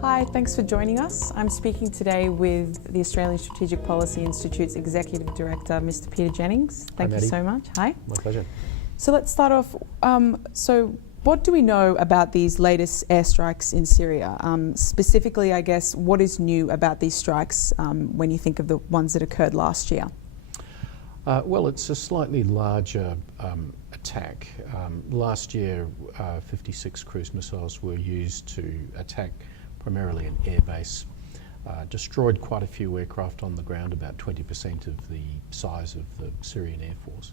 Hi, thanks for joining us. I'm speaking today with the Australian Strategic Policy Institute's Executive Director, Mr. Peter Jennings. Thank you so much. Hi. My pleasure. So let's start off. What do we know about these latest airstrikes in Syria? Specifically, I guess, what is new about these strikes when you think of the ones that occurred last year? Well, it's a slightly larger attack. Last year, 56 cruise missiles were used to attack primarily an airbase, destroyed quite a few aircraft on the ground, about 20% of the size of the Syrian Air Force.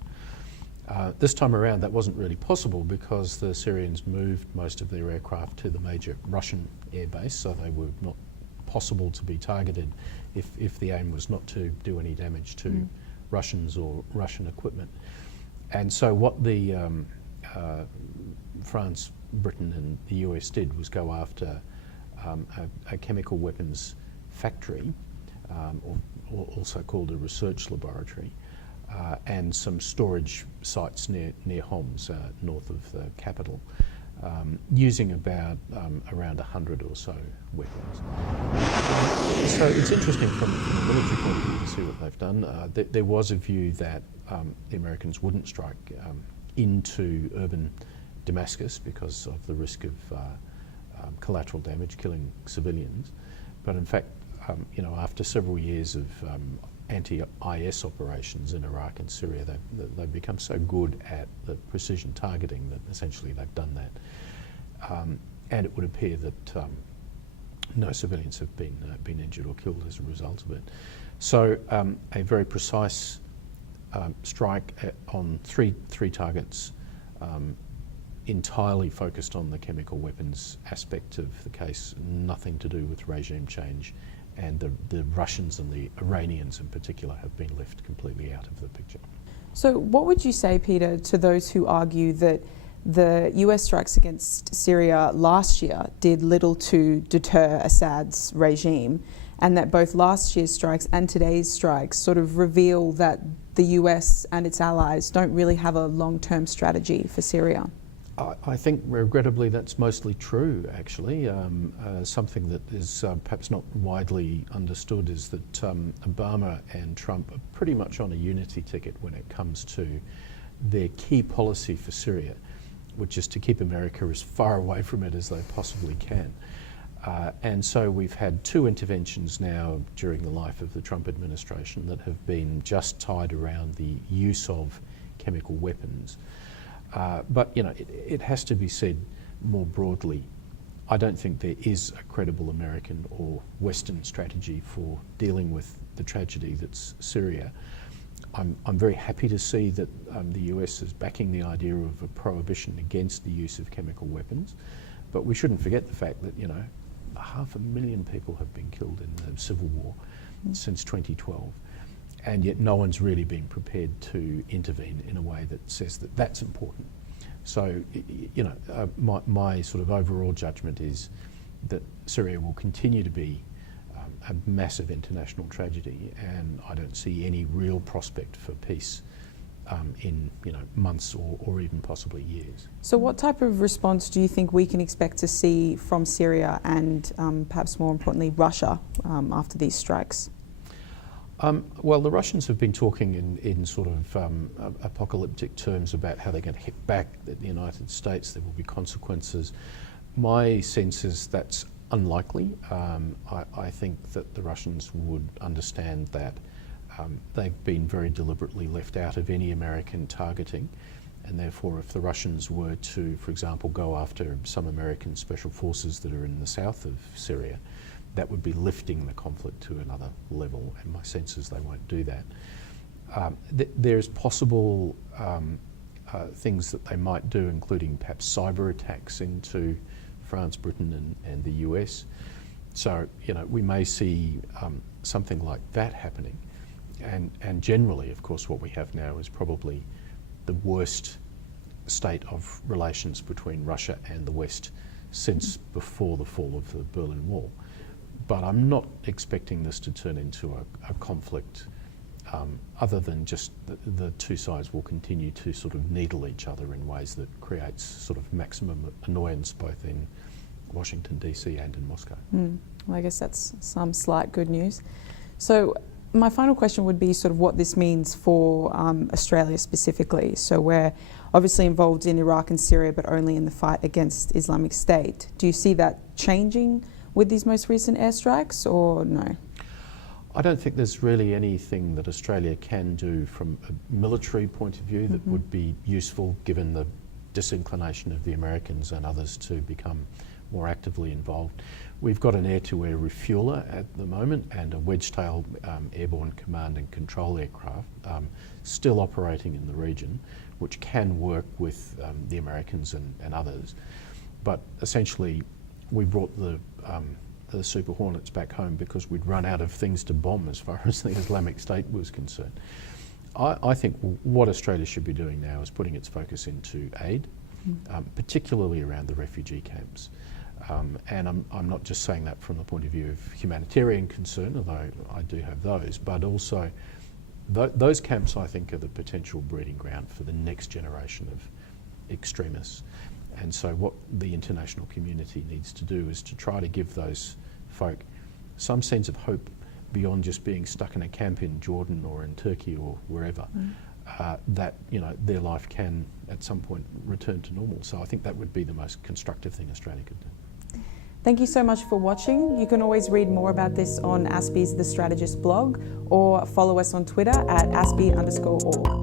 This time around that wasn't really possible because the Syrians moved most of their aircraft to the major Russian airbase, so they were not possible to be targeted if the aim was not to do any damage to Russians or Russian equipment. And so what the France, Britain and the US did was go after a chemical weapons factory, or also called a research laboratory, and some storage sites near Homs, north of the capital, using about around 100 or so weapons. So it's interesting from a military point of view to see what they've done. There was a view that the Americans wouldn't strike into urban Damascus because of the risk of collateral damage, killing civilians. But in fact, after several years of anti-IS operations in Iraq and Syria, they've become so good at the precision targeting that essentially they've done that. And it would appear that no civilians have been injured or killed as a result of it. So a very precise strike on three targets, entirely focused on the chemical weapons aspect of the case, nothing to do with regime change. And the Russians and the Iranians in particular have been left completely out of the picture. So what would you say, Peter, to those who argue that the US strikes against Syria last year did little to deter Assad's regime, and that both last year's strikes and today's strikes sort of reveal that the US and its allies don't really have a long-term strategy for Syria? I think, regrettably, that's mostly true, actually. Something that is perhaps not widely understood is that Obama and Trump are pretty much on a unity ticket when it comes to their key policy for Syria, which is to keep America as far away from it as they possibly can. And so we've had two interventions now during the life of the Trump administration that have been just tied around the use of chemical weapons. But it has to be said more broadly, I don't think there is a credible American or Western strategy for dealing with the tragedy that's Syria. I'm very happy to see that the US is backing the idea of a prohibition against the use of chemical weapons, but we shouldn't forget the fact that 500,000 people have been killed in the civil war since 2012. And yet no one's really been prepared to intervene in a way that says that that's important. So, my sort of overall judgment is that Syria will continue to be a massive international tragedy, and I don't see any real prospect for peace in months or even possibly years. So what type of response do you think we can expect to see from Syria and perhaps more importantly Russia after these strikes? Well, the Russians have been talking in sort of apocalyptic terms about how they're going to hit back at the United States. There will be consequences. My sense is that's unlikely. I think that the Russians would understand that they've been very deliberately left out of any American targeting, and therefore if the Russians were to, for example, go after some American special forces that are in the south of Syria, that would be lifting the conflict to another level, and my sense is they won't do that. There's possible things that they might do, including perhaps cyber attacks into France, Britain and the US. So, we may see something like that happening. And generally, of course, what we have now is probably the worst state of relations between Russia and the West since before the fall of the Berlin Wall. But I'm not expecting this to turn into a conflict other than just the two sides will continue to sort of needle each other in ways that creates sort of maximum annoyance both in Washington DC and in Moscow. Well, I guess that's some slight good news. So my final question would be sort of what this means for Australia specifically. So we're obviously involved in Iraq and Syria, but only in the fight against Islamic State. Do you see that changing with these most recent airstrikes, or no? I don't think there's really anything that Australia can do from a military point of view that would be useful, given the disinclination of the Americans and others to become more actively involved. We've got an air-to-air refueler at the moment and a wedge-tail airborne command and control aircraft still operating in the region, which can work with the Americans and others. But essentially, we brought the Super Hornets back home because we'd run out of things to bomb as far as the Islamic State was concerned. I think what Australia should be doing now is putting its focus into aid, particularly around the refugee camps. And I'm not just saying that from the point of view of humanitarian concern, although I do have those, but also those camps, I think, are the potential breeding ground for the next generation of extremists. And so what the international community needs to do is to try to give those folk some sense of hope beyond just being stuck in a camp in Jordan or in Turkey or wherever, that their life can at some point return to normal. So I think that would be the most constructive thing Australia could do. Thank you so much for watching. You can always read more about this on ASPI's The Strategist blog, or follow us on Twitter at ASPI_org.